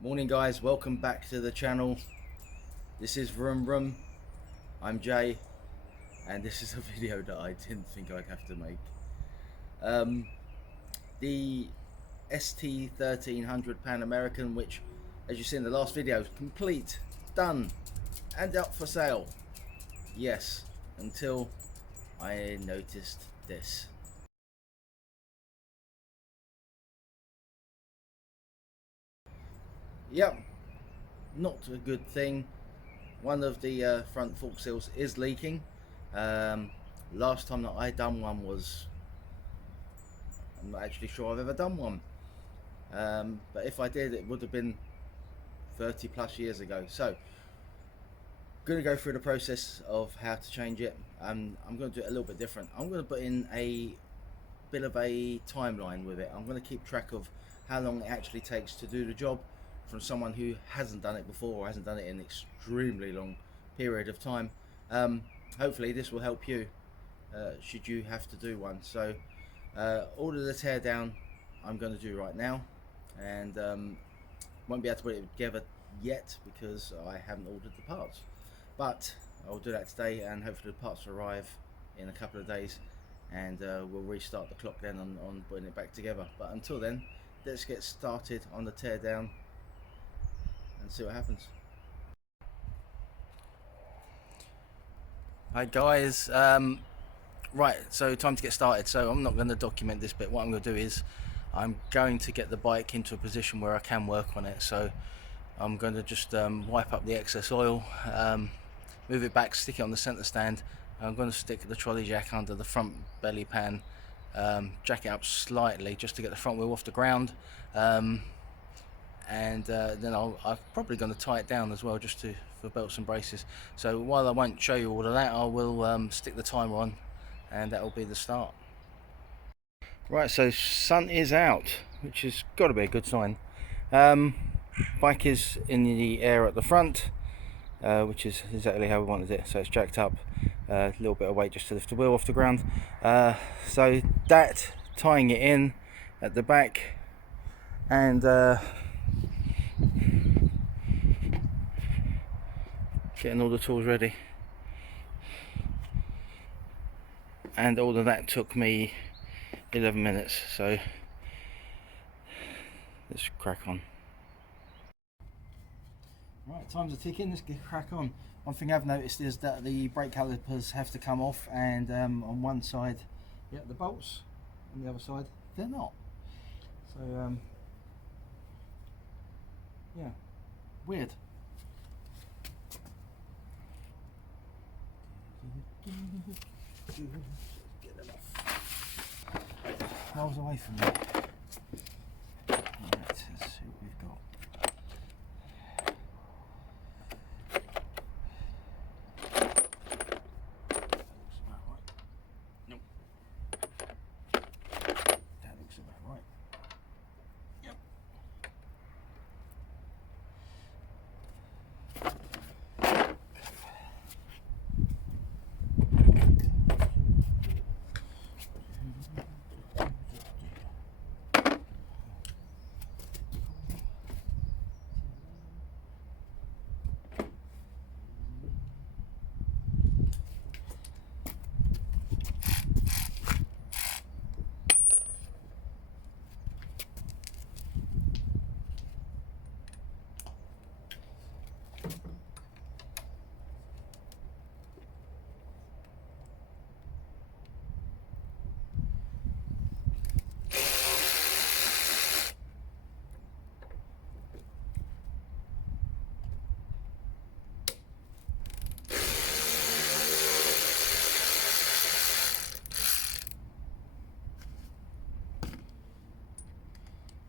Morning guys, welcome back to the channel. This is Vroom Vroom. I'm Jay, and this is a video that I didn't think I'd have to make. The ST1300 Pan-American, which as you see in the last video, is complete, done, and up for sale. Yes, until I noticed this. Yep, not a good thing. One of the front fork seals is leaking. Last time that I done one was, I'm not actually sure I've ever done one, but if I did, it would have been 30 plus years ago. So going to go through the process of how to change it. I'm going to do it a little bit different. I'm going to put in a bit of a timeline with it. I'm going to keep track of how long it actually takes to do the job from someone who hasn't done it before or hasn't done it in an extremely long period of time. Hopefully this will help you should you have to do one. So all of the tear down I'm going to do right now, and won't be able to put it together yet because I haven't ordered the parts, but I'll do that today, and hopefully the parts arrive in a couple of days, and we'll restart the clock then on putting it back together. But until then, let's get started on the tear down and see what happens. Hi guys, right, so time to get started. So I'm not going to document this bit. What I'm going to do is I'm going to get the bike into a position where I can work on it. So I'm going to just wipe up the excess oil, move it back, stick it on the center stand. I'm going to stick the trolley jack under the front belly pan, jack it up slightly just to get the front wheel off the ground, and then I'm probably going to tie it down as well, just for belts and braces. So while I won't show you all of that, I will stick the timer on, and that will be the start. Right, so sun is out, which has got to be a good sign. Bike is in the air at the front, which is exactly how we wanted it. So it's jacked up, a little bit of weight just to lift the wheel off the ground. So that tying it in at the back, and getting all the tools ready, and all of that took me 11 minutes. So let's crack on. Right, time's are ticking, let's get crack on. One thing I've noticed is that the brake calipers have to come off, and on one side, yeah, the bolts, on the other side, they're not. So, yeah, weird. Get them off. Miles away from me. Right, let's see what we've got.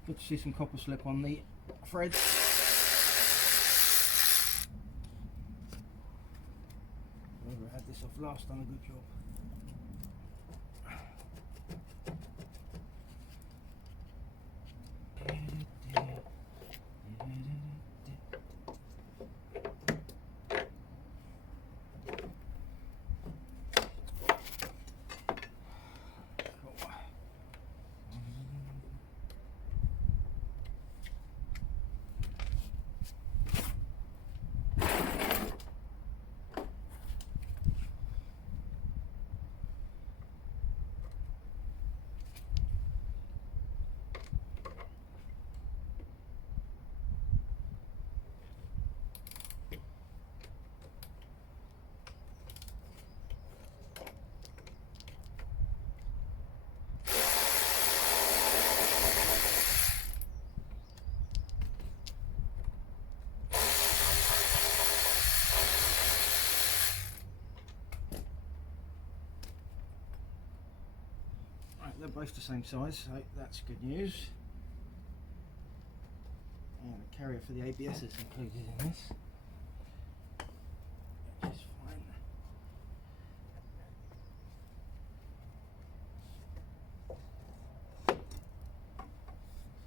Good to see some copper slip on the thread. Whoever had this off last done a good job. they're both the same size, so that's good news. And a carrier for the ABS is included in this, which is fine.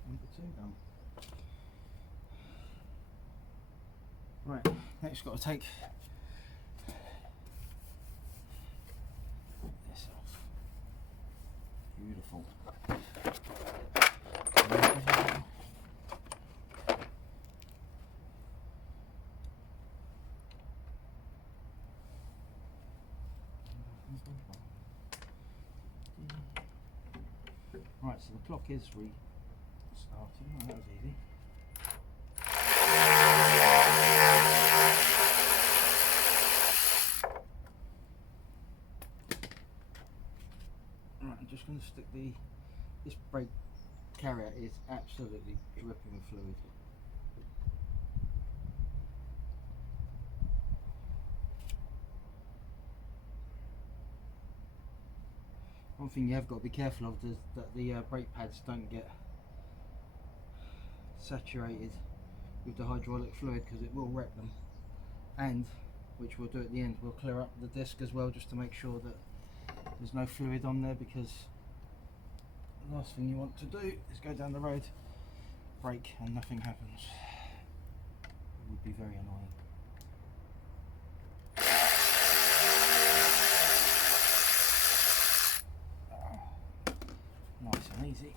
Number 2 done. Right, next got to take this off. Beautiful. Right, so the clock is restarting. Oh, that was easy. Right, I'm just going to stick this brake carrier is absolutely dripping with fluid. One thing you have got to be careful of is that the brake pads don't get saturated with the hydraulic fluid, because it will wreck them, and which we'll do at the end, we'll clear up the disc as well just to make sure that there's no fluid on there, because the last thing you want to do is go down the road, brake and nothing happens. It would be very annoying. Nice and easy.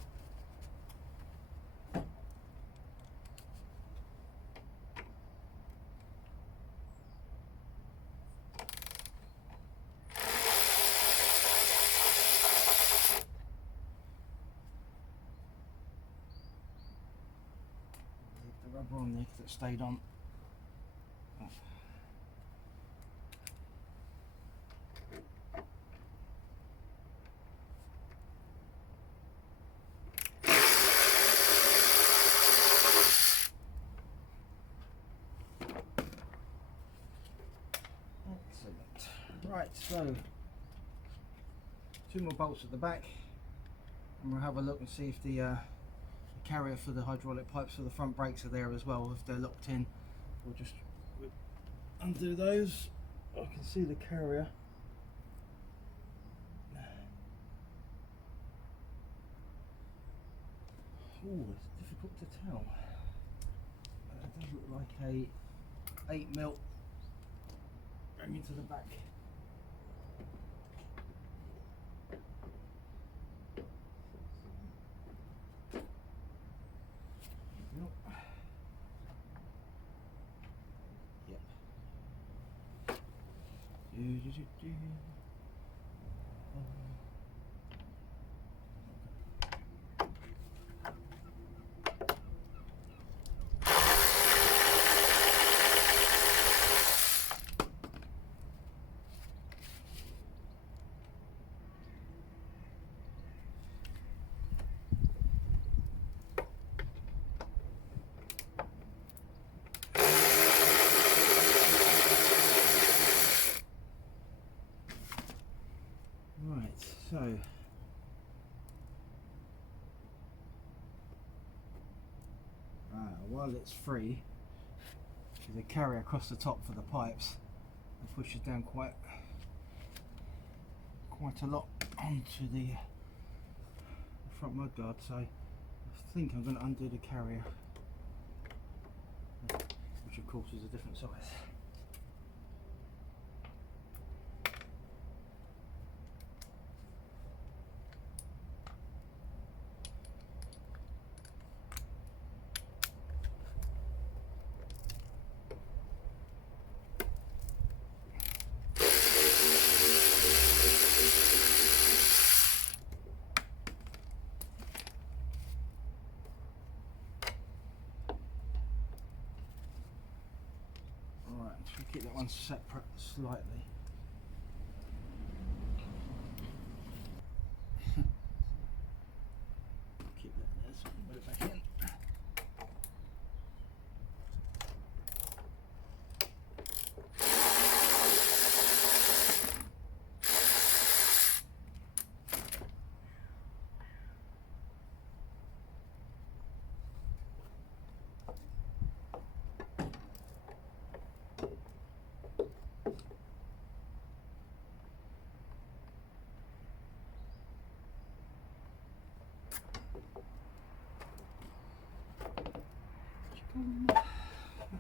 Leave the rubber on there because it stayed on. Right, so 2 more bolts at the back, and we'll have a look and see if the carrier for the hydraulic pipes for the front brakes are there as well. If they're locked in, we'll just undo those. I can see the carrier. Oh, it's difficult to tell. It does look like a 8mm going into the back. Yep. So while it's free, the carrier across the top for the pipes and pushes down quite a lot onto the front mudguard. So I think I'm going to undo the carrier, which of course is a different size. Should keep that one separate slightly. Keep that there, so I can put it back in.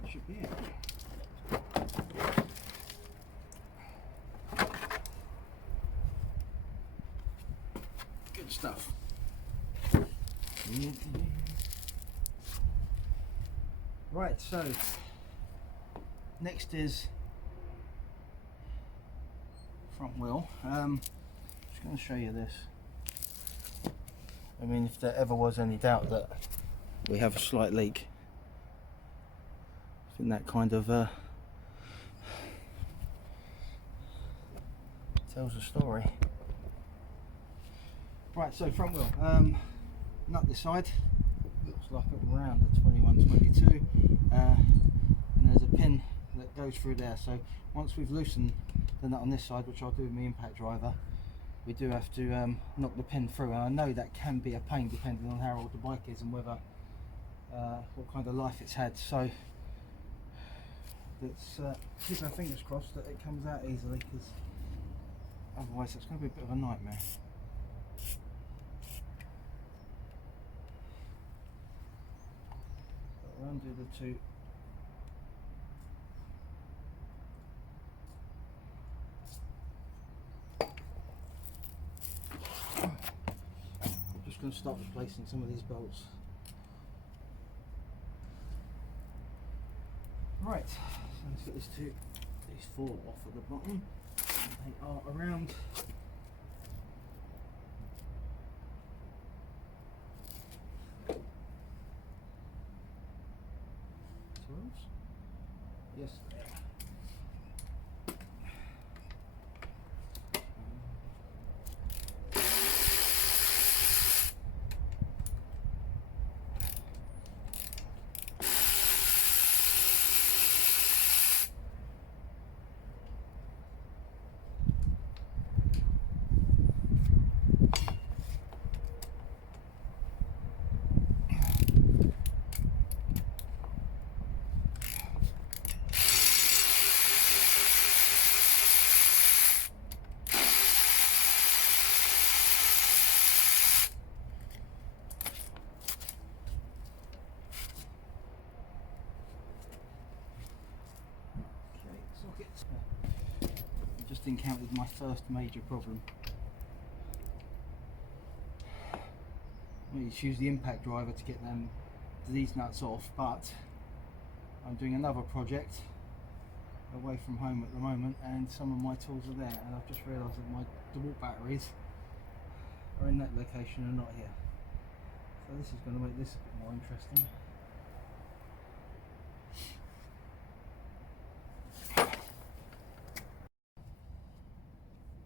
That should be it. Good stuff. Right, so next is front wheel. Just going to show you this. I mean, if there ever was any doubt that we have a slight leak, I think that kind of tells a story. Right, so front wheel, nut this side, looks like around the 21-22, and there's a pin that goes through there. So once we've loosened the nut on this side, which I'll do with my impact driver, we do have to knock the pin through, and I know that can be a pain depending on how old the bike is and whether what kind of life it's had. So let's keep our fingers crossed that it comes out easily, because otherwise it's going to be a bit of a nightmare. I'll undo the two. I'm just going to start replacing some of these bolts. Right, so let's get these four off at the bottom. They are around 12s? Yes, they are. I just encountered my first major problem. We use the impact driver to get these nuts off, but I'm doing another project away from home at the moment, and some of my tools are there, and I've just realised that my DeWalt batteries are in that location and not here. So this is going to make this a bit more interesting.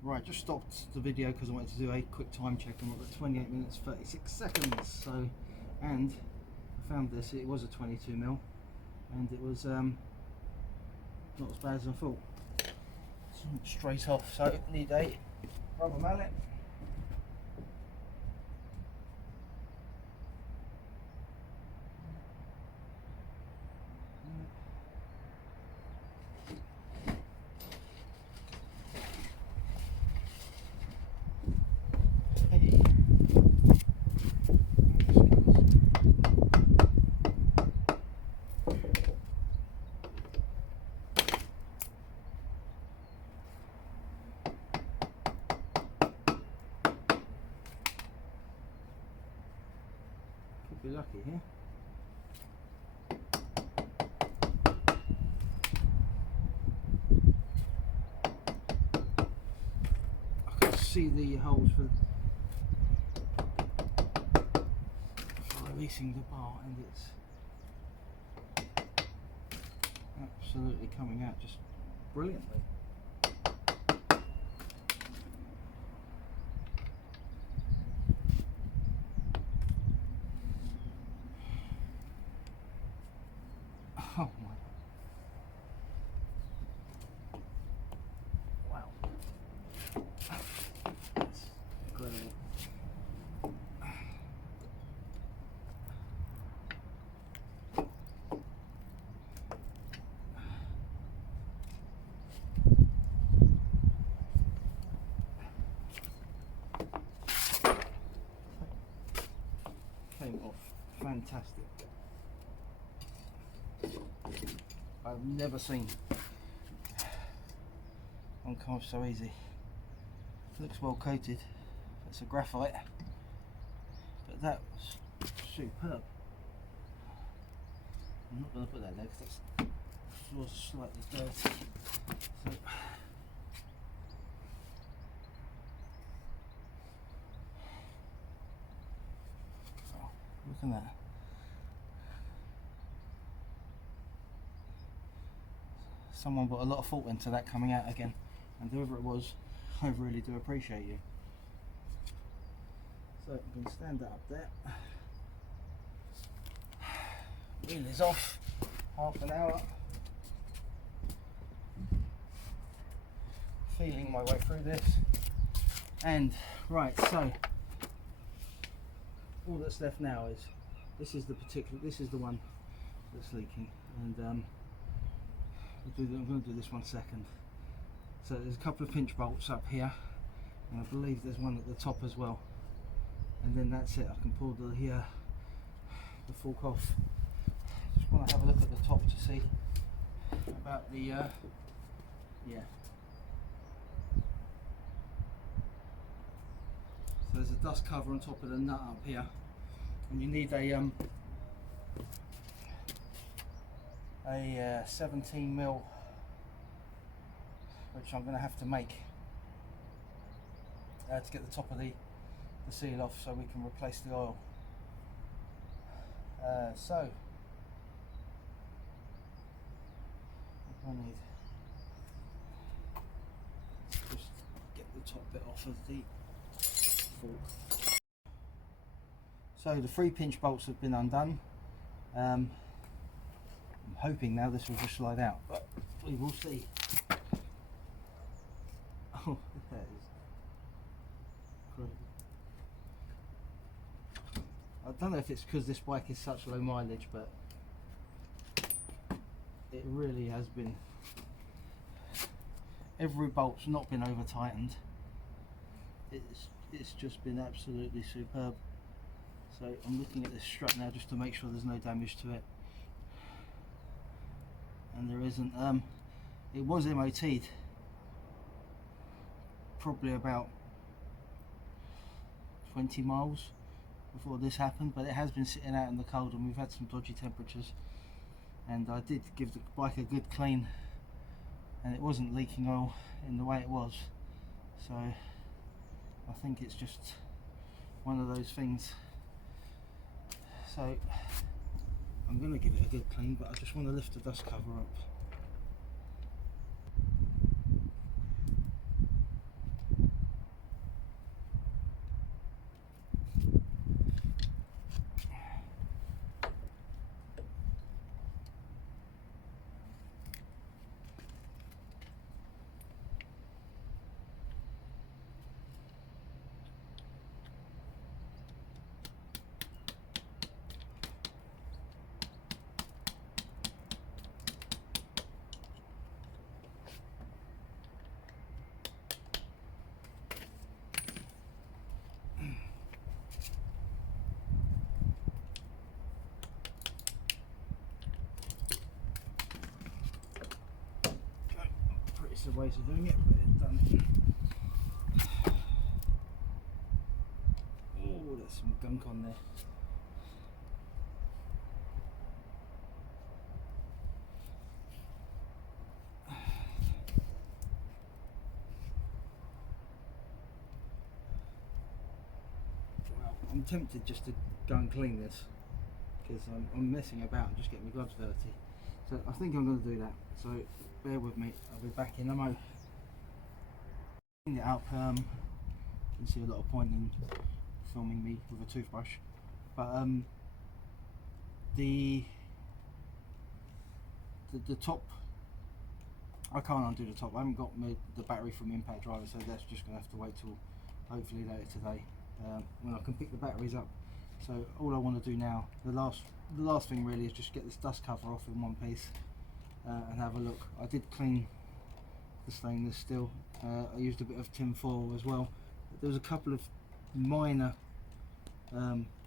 Right, just stopped the video because I wanted to do a quick time check, and we're at 28 minutes 36 seconds. So, and I found this, it was a 22mm, and it was not as bad as I thought. So straight off, so need a rubber mallet. Be lucky here. I can see the holes for releasing the bar, and it's absolutely coming out just brilliantly. Oh my. Wow. That's incredible. Came off fantastic. I've never seen one come off so easy. Looks well coated. It's a graphite, but that was superb. I'm not going to put that there because the floor's slightly dirty. So, oh, look at that. Someone put a lot of thought into that coming out again, and whoever it was, I really do appreciate you. So I'm going to stand that up there. Wheel is off. Half an hour. Feeling my way through this. And right, so all that's left now is this is the one that's leaking, and I'm going to do this one second. So there's a couple of pinch bolts up here, and I believe there's one at the top as well. And then that's it. I can pull the fork off. Just want to have a look at the top to see about the yeah. So there's a dust cover on top of the nut up here, and you need a 17mm, which I'm going to have to make to get the top of the seal off, so we can replace the oil. So I need just get the top bit off of the fork. So the 3 pinch bolts have been undone. I'm hoping now this will just slide out, but we will see. Oh, that is crazy. I don't know if it's because this bike is such low mileage, but it really has been. Every bolt's not been over tightened. It's just been absolutely superb. So I'm looking at this strut now just to make sure there's no damage to it, and there isn't. It was MOT'd probably about 20 miles before this happened, but it has been sitting out in the cold, and we've had some dodgy temperatures, and I did give the bike a good clean, and it wasn't leaking oil in the way it was. So I think it's just one of those things. So I'm going to give it a good clean, but I just want to lift the dust cover up. Pretty ways of doing it, but it's done. Oh, there's some gunk on there. Well, I'm tempted just to go and clean this, because I'm messing about and just getting my gloves dirty. So I think I'm going to do that. So bear with me. I'll be back in a mo. Clean it up. You can see a lot of point in filming me with a toothbrush, but the top, I can't undo the top. I haven't got the battery from Impact Driver, so that's just going to have to wait till hopefully later today when I can pick the batteries up. So all I want to do now, the last thing really, is just get this dust cover off in one piece and have a look. I did clean the stainless steel. I used a bit of tin foil as well. There was a couple of minor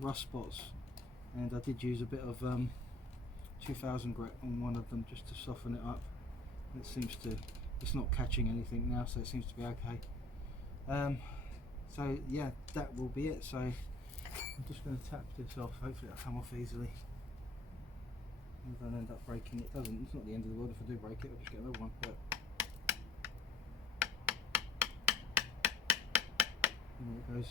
rust spots, and I did use a bit of 2000 grit on one of them just to soften it up. It seems to, it's not catching anything now, so it seems to be okay. So yeah, that will be it. So I'm just going to tap this off. Hopefully it'll come off easily. I don't end up breaking it. Doesn't. It's not the end of the world if I do break it. I'll just get another one. But there it goes.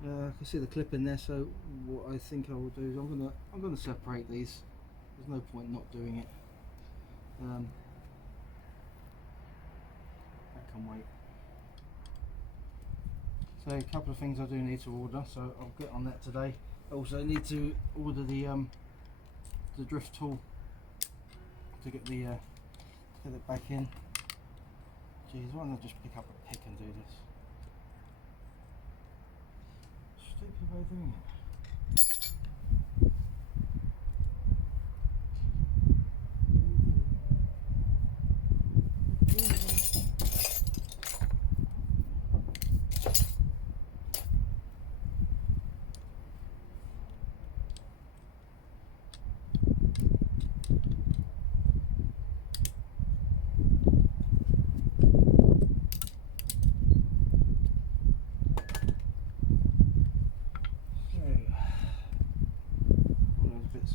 I can see the clip in there, so what I think I will do is I'm gonna separate these. There's no point not doing it. That can wait. So a couple of things I do need to order, so I'll get on that today. I also need to order the drift tool to get the get it back in. Geez, why don't I just pick up a pick and do this? Stupid way of doing it.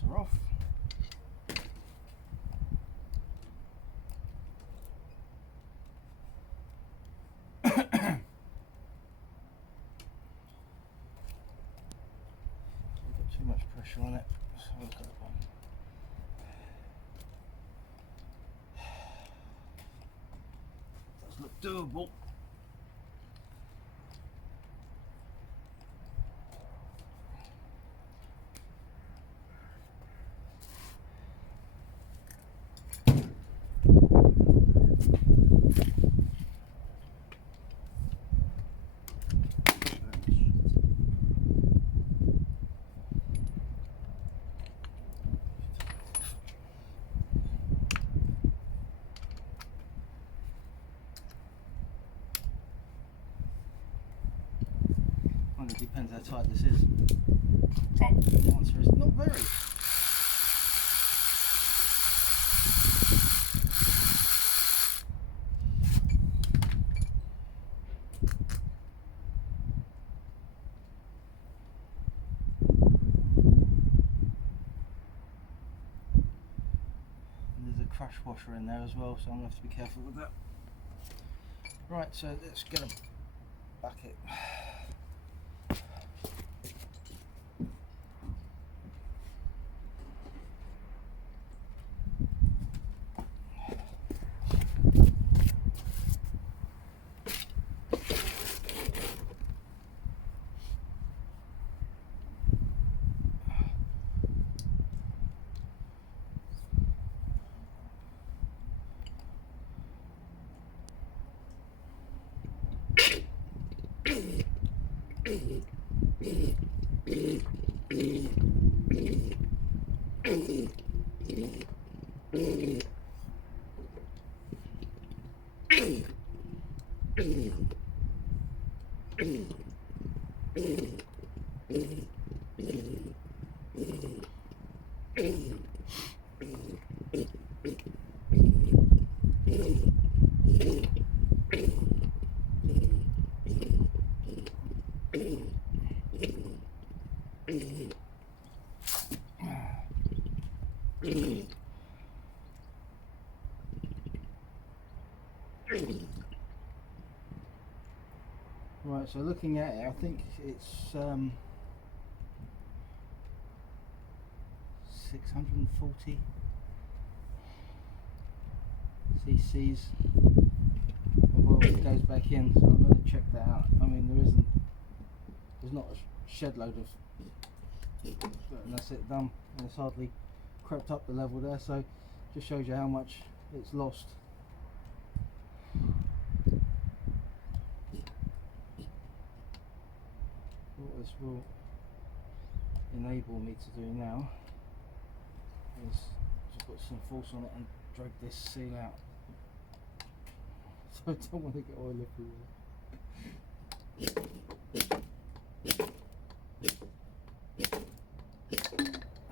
Are off. Don't put too much pressure on it. Let's have a look at that one. Does look doable. Well, it depends how tight this is. Oh, the answer is not very. And there's a crush washer in there as well, so I'm going to have to be careful with that. Right, so let's get a bucket. Right, so looking at it, I think it's 640 cc's of oil that goes back in, so I'm going to check that out. I mean, there's not a shed load of, and that's it, done, and it's hardly crept up the level there, so just shows you how much it's lost. What this will enable me to do now is put some force on it and drag this seal out. So I don't want to get oil everywhere.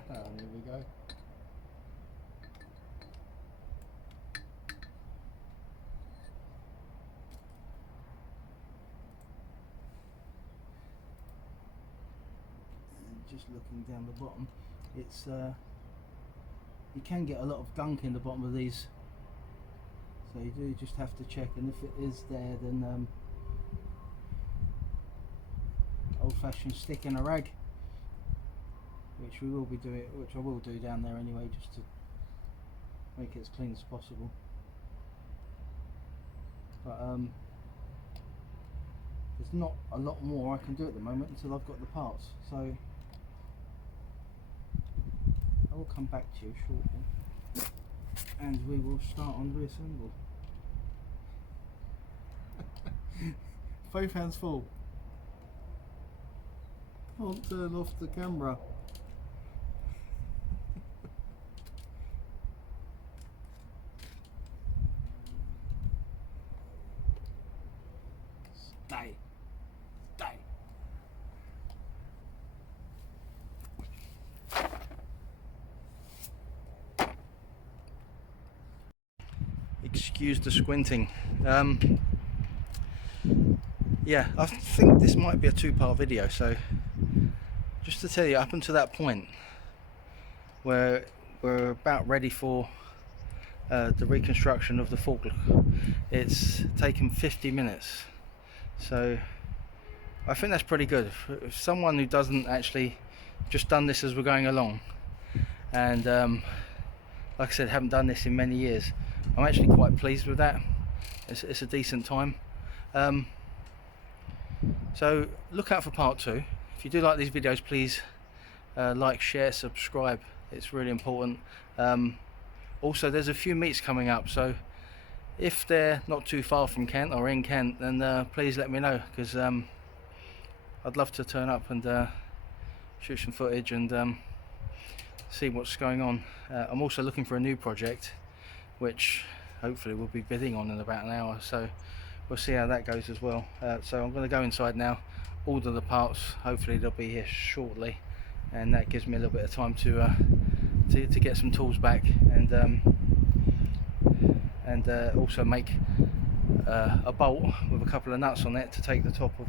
And there we go. And just looking down the bottom, it's you can get a lot of gunk in the bottom of these, so you do just have to check, and if it is there, then old-fashioned stick and a rag, which we will be doing, which I will do down there anyway, just to make it as clean as possible. But there's not a lot more I can do at the moment until I've got the parts, so I will come back to you shortly and we will start on reassemble. Both hands full. Can't turn off the camera. Stay. Stay. Excuse the squinting. Yeah, I think this might be a two-part video, so just to tell you, up until that point where we're about ready for the reconstruction of the forklift, it's taken 50 minutes, so I think that's pretty good. If someone who doesn't actually just done this as we're going along, and like I said, haven't done this in many years, I'm actually quite pleased with that. It's a decent time. So look out for part 2. If you do like these videos, please like, share, subscribe. It's really important. Also, there's a few meets coming up, so if they're not too far from Kent or in Kent, then please let me know, because I'd love to turn up and shoot some footage and see what's going on. I'm also looking for a new project, which hopefully we'll be bidding on in about an hour, so we'll see how that goes as well. So I'm going to go inside now, order the parts. Hopefully they'll be here shortly, and that gives me a little bit of time to get some tools back, and also make a bolt with a couple of nuts on it to take the top of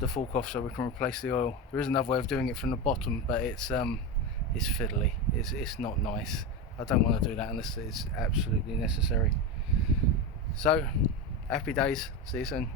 the fork off, so we can replace the oil. There is another way of doing it from the bottom, but it's fiddly. It's not nice. I don't want to do that unless it's absolutely necessary. So happy days. See you soon.